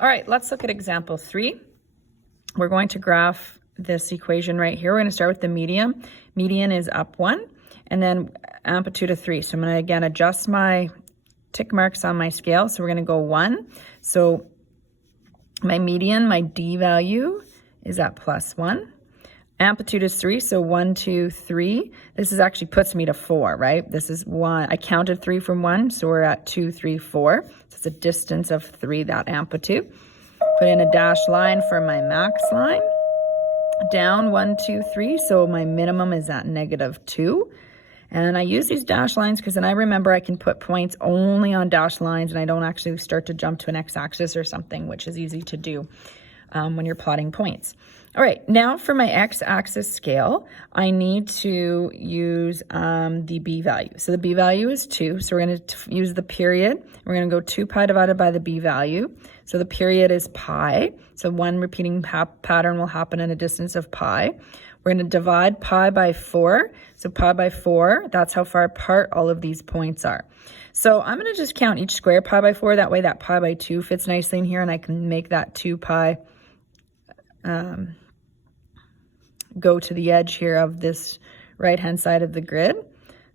All right, let's look at example 3. We're going to graph this equation right here. We're going to start with the median. Median is up 1, and then amplitude of 3. So I'm going to, again, adjust my tick marks on my scale. So we're going to go 1. So my median, my D value is at +1. Amplitude is 3, so 1, 2, 3. This is actually puts me to 4, right? This is 1. I counted 3 from 1, so we're at 2, 3, 4. So it's a distance of 3, that amplitude. Put in a dashed line for my max line. Down 1, 2, 3, so my minimum is at -2. And I use these dashed lines because then I remember I can put points only on dashed lines and I don't actually start to jump to an x-axis or something, which is easy to do when you're plotting points. All right, now for my x-axis scale, I need to use the b value. So the b value is 2, so we're going to use the period. We're going to go 2 pi divided by the b value. So the period is pi, so one repeating pattern will happen in a distance of pi. We're going to divide pi by 4. So pi by 4, that's how far apart all of these points are. So I'm going to just count each square pi by 4. That way that pi by 2 fits nicely in here, and I can make that 2 pi go to the edge here of this right-hand side of the grid.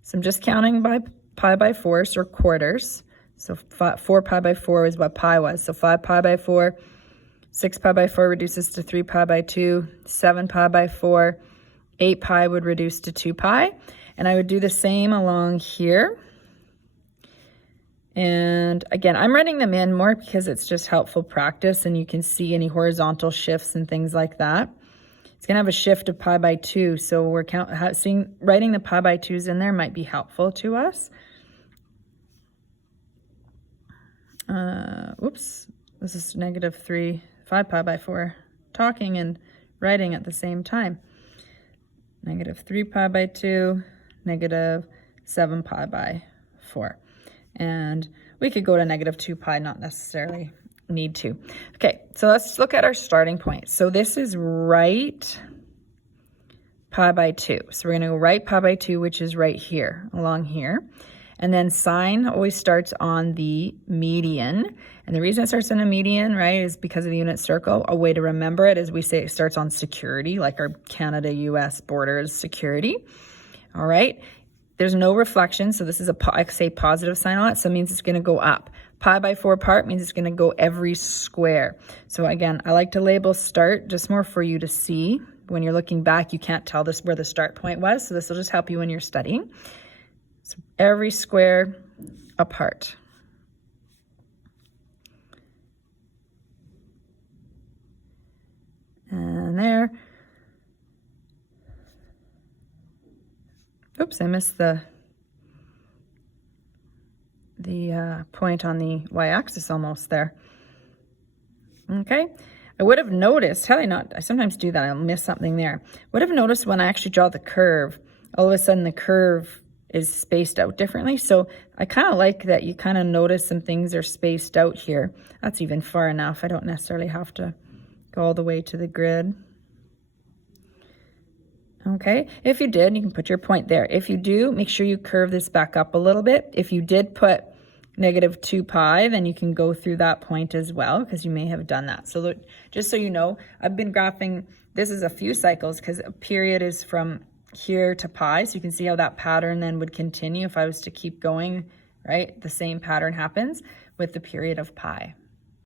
So I'm just counting by pi by 4s or quarters. So 4 pi by 4 is what pi was. So 5 pi by 4, 6 pi by 4 reduces to 3 pi by 2, 7 pi by 4, 8 pi would reduce to 2 pi. And I would do the same along here. And again, I'm writing them in more because it's just helpful practice and you can see any horizontal shifts and things like that. It's going to have a shift of pi by 2, so we're writing the pi by 2s in there might be helpful to us. Oops, this is -3, 5 pi by 4, talking and writing at the same time. -3 pi by 2, -7 pi by 4. And we could go to -2 pi, not necessarily need to. Okay, so let's look at our starting point. So this is right pi by 2. So we're going to go right pi by 2, which is right here, along here. And then sine always starts on the median. And the reason it starts on a median, right, is because of the unit circle. A way to remember it is we say it starts on security, like our Canada-US border is security. All right. There's no reflection, so this is I say positive sign on it, so it means it's going to go up. Pi by 4 part means it's going to go every square. So again, I like to label start just more for you to see. When you're looking back, you can't tell this where the start point was, so this will just help you when you're studying. So every square apart. And there. Oops, I missed the point on the y-axis almost there. Okay, I would have noticed, had I not, I sometimes do that, I'll miss something there. Would have noticed when I actually draw the curve, all of a sudden the curve is spaced out differently. So I kind of like that you kind of notice some things are spaced out here. That's even far enough. I don't necessarily have to go all the way to the grid. Okay, if you did, you can put your point there. If you do, make sure you curve this back up a little bit. If you did put -2 pi, then you can go through that point as well, because you may have done that. So look, just so you know, I've been graphing, this is a few cycles, because a period is from here to pi, so you can see how that pattern then would continue if I was to keep going, right? The same pattern happens with the period of pi.